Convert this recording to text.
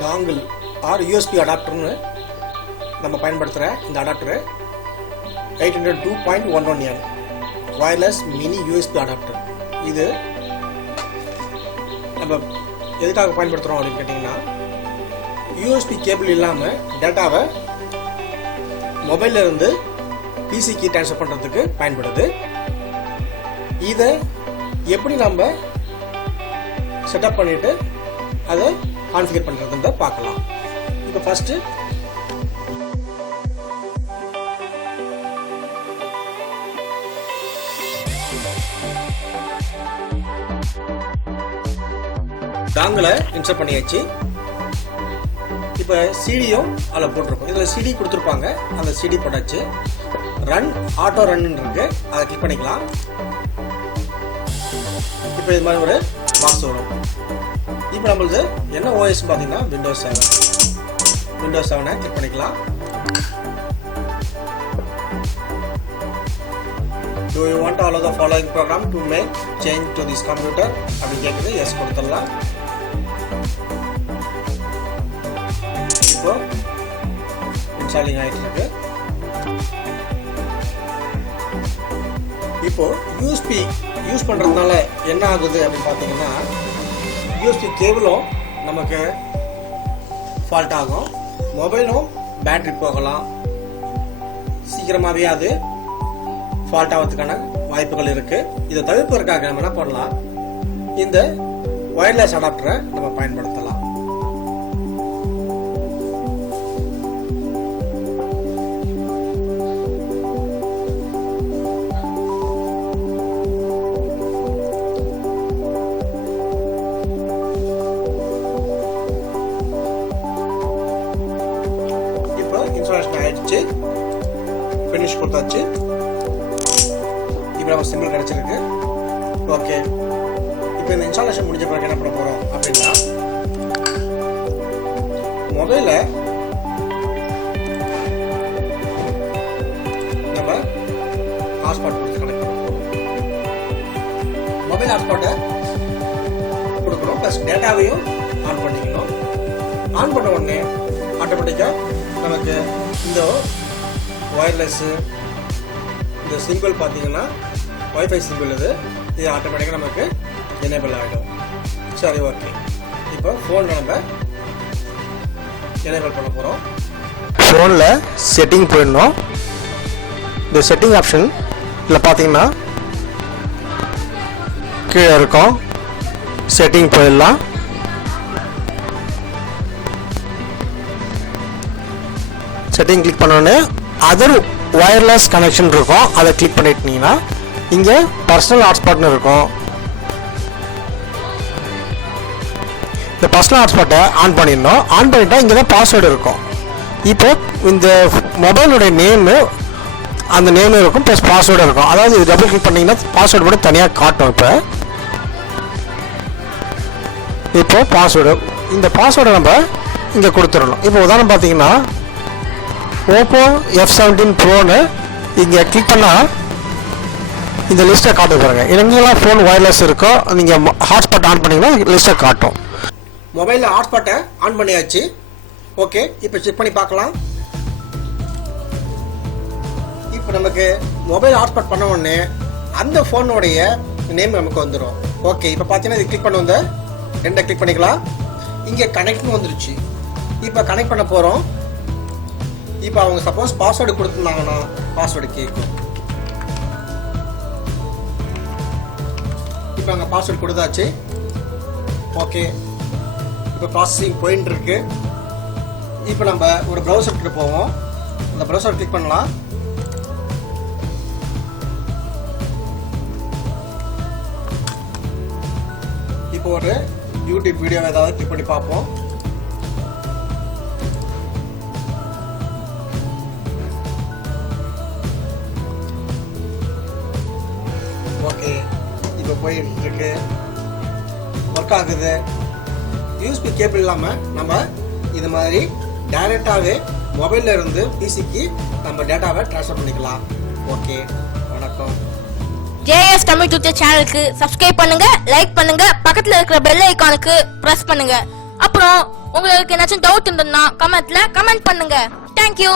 dongle or USB adapter நம்ம பயன்படுத்துற இந்த adapter 802.11n wireless mini USB adapter. இது நம்ம எதுக்காக பயன்படுத்துறோம் அப்படின்னு கேட்டிங்கன்னா USB கேபிள் இல்லாம டேட்டாவை மொபைல்ல இருந்து பிசிக்கு ட்ரான்ஸ்ஃபர் பண்றதுக்கு பயன்படுது. இதை எப்படி நம்ம செட்டப் பண்ணிட்டு அதை கான்ஃபிகர் பண்றதுன்னு பார்க்கலாம். இப்போ ஃபர்ஸ்ட் டாங்கிளை இன்சர்ட் பண்ணியாச்சு. இப்போ சிடியும் அதில் போட்டிருக்கோம். இதில் சிடி கொடுத்துருப்பாங்க, அந்த சிடி போட்டாச்சு. ரன் ஆட்டோ ரன் இருக்கு, அதை கிளிக் பண்ணிக்கலாம். இப்போ இது மாதிரி ஒரு பாக்ஸ் வரும். இப்போ நம்மளுக்கு என்ன ஓஎஸ் பார்த்தீங்கன்னா விண்டோஸ் 7 கிளிக் பண்ணிக்கலாம். Do you want to allow the following program to make change to this computer? அப்படி கேட்குது, எஸ் கொடுத்துடலாம். இப்போ இன்ஸ்டாலிங் ஆகிட்டு இருக்கு. இப்போ யூஎஸ்பி யூஸ் பண்றதுனால என்ன ஆகுது அப்படின்னு பார்த்தீங்கன்னா யூஎஸ்பி கேபிளும் நமக்கு ஃபால்ட் ஆகும், மொபைலும் பேட்டரி போகலாம், சீக்கிரமாகவே அது ஃபால்ட் ஆகிறதுக்கான வாய்ப்புகள் இருக்கு. இதை தவிர்ப்பதற்காக நம்ம என்ன பண்ணலாம், இந்த வயர்லெஸ் அடாப்டரை நம்ம பயன்படுத்தலாம். இன்ஸ்டாலேஷன் ஆயிடுச்சு, ஃபினிஷ் கொடுத்தாச்சு. இப்போ நம்ம சிம்பிள் கிடைச்சிருக்கு. ஓகே, இப்போ இந்த இன்ஸ்டாலேஷன் முடிஞ்ச பிறகு என்ன பண்ண போறோம் அப்படின்னா மொபைல நம்ம ஹாட்ஸ்பாட் கொடுத்து கனெக்ட் பண்ண போறோம். மொபைல் ஹாட்ஸ்பாட்டை கொடுக்கணும், ப்ளஸ் டேட்டாவையும் ஆன் பண்ணிக்கணும். ஆன் பண்ண உடனே ஆட்டோமேட்டிக்காக நமக்கு இந்த வயர்லெஸ் இந்த சிம்பிள் பார்த்தீங்கன்னா வைஃபை சிம்பிள் இது ஆட்டோமேட்டிக்காக நமக்கு எனேபிள் ஆகிடும். சரி, ஓகே. இப்போ ஃபோனில் நம்ம எனேபிள் பண்ண போகிறோம். ஃபோனில் செட்டிங் போயிடணும். இந்த செட்டிங் ஆப்ஷன் இதில் பார்த்தீங்கன்னா கீழே இருக்கும், செட்டிங் போயிடலாம். செட்டிங் கிளிக் பண்ணோன்னே அதர் வயர்லெஸ் கனெக்ஷன் இருக்கும், அதை கிளிக் பண்ணிட்டீங்கன்னா இங்கே பர்சனல் ஹாட்ஸ்பாட்னு இருக்கும். இந்த பர்சனல் ஹாட்ஸ்பாட்டை ஆன் பண்ணிடணும். ஆன் பண்ணிட்டா இங்கே தான் பாஸ்வேர்டு இருக்கும். இப்போ இந்த மொபைலுடைய நேமு, அந்த நேம் இருக்கும், ப்ளஸ் பாஸ்வேர்டு இருக்கும். அதாவது இது டபுள் கிளிக் பண்ணிங்கன்னா பாஸ்வேர்டு மட்டும் தனியாக காட்டும். இப்போ பாஸ்வேர்டு, இந்த பாஸ்வேர்டை நம்ம இங்கே கொடுத்துடணும். இப்போ உதாரணம் பார்த்தீங்கன்னா ஓப்போ F17 ப்ரோன்னு இங்கே கிளிக் பண்ணால் இந்த லிஸ்ட்டை காட்ட பாருங்க. எங்கெல்லாம் ஃபோன் வயர்லெஸ் இருக்கோ நீங்கள் ஹாட்ஸ்பாட் ஆன் பண்ணிங்கன்னா லிஸ்ட்டை காட்டும். மொபைலில் ஹாட்ஸ்பாட்டை ஆன் பண்ணியாச்சு. ஓகே, இப்போ செக் பண்ணி பார்க்கலாம். இப்போ நமக்கு மொபைல் ஹாட்ஸ்பாட் பண்ண உடனே அந்த ஃபோனுடைய நேம் நமக்கு வந்துடும். ஓகே, இப்போ பார்த்தீங்கன்னா இது கிளிக் பண்ண வந்து ரெண்டை கிளிக் பண்ணிக்கலாம். இங்கே கனெக்ட்னு வந்துருச்சு. இப்போ கனெக்ட் பண்ண போகிறோம். இப்போ அவங்க சப்போஸ் பாஸ்வேர்டு கொடுத்துருந்தாங்கன்னா பாஸ்வேர்டு கேட்கும். இப்போ அங்கே பாஸ்வேர்டு கொடுத்தாச்சு. ஓகே, இப்போ ப்ராசஸிங் போயிட்டு இருக்கு. இப்போ நம்ம ஒரு ப்ரௌசருக்கு போவோம். அந்த ப்ரௌசர் கிளிக் பண்ணலாம். இப்போ ஒரு யூடியூப் வீடியோ ஏதாவது கிளிக் பண்ணி பார்ப்போம். ஓகே, இப்போ போயிட்டு இருக்கு, ஒர்க் ஆகுது. யூஎஸ்பி கேபிள் இல்லாமல் நம்ம இது மாதிரி டைரெக்டாகவே மொபைலில் இருந்து பிசிக்கு நம்ம டேட்டாவை ட்ரான்ஸ்ஃபர் பண்ணிக்கலாம். ஓகே, வணக்கம். JS தமிழ் யூடியூப் சேனலுக்கு சப்ஸ்கிரைப் பண்ணுங்க, லைக் பண்ணுங்க, பக்கத்துல இருக்கிற பெல் ஐகானுக்கு பிரஸ் பண்ணுங்க. அப்புறம் உங்களுக்கு ஏதாச்சும் டவுட் இருந்ததுன்னா கமெண்ட்ல கமெண்ட் பண்ணுங்க. தேங்க்யூ.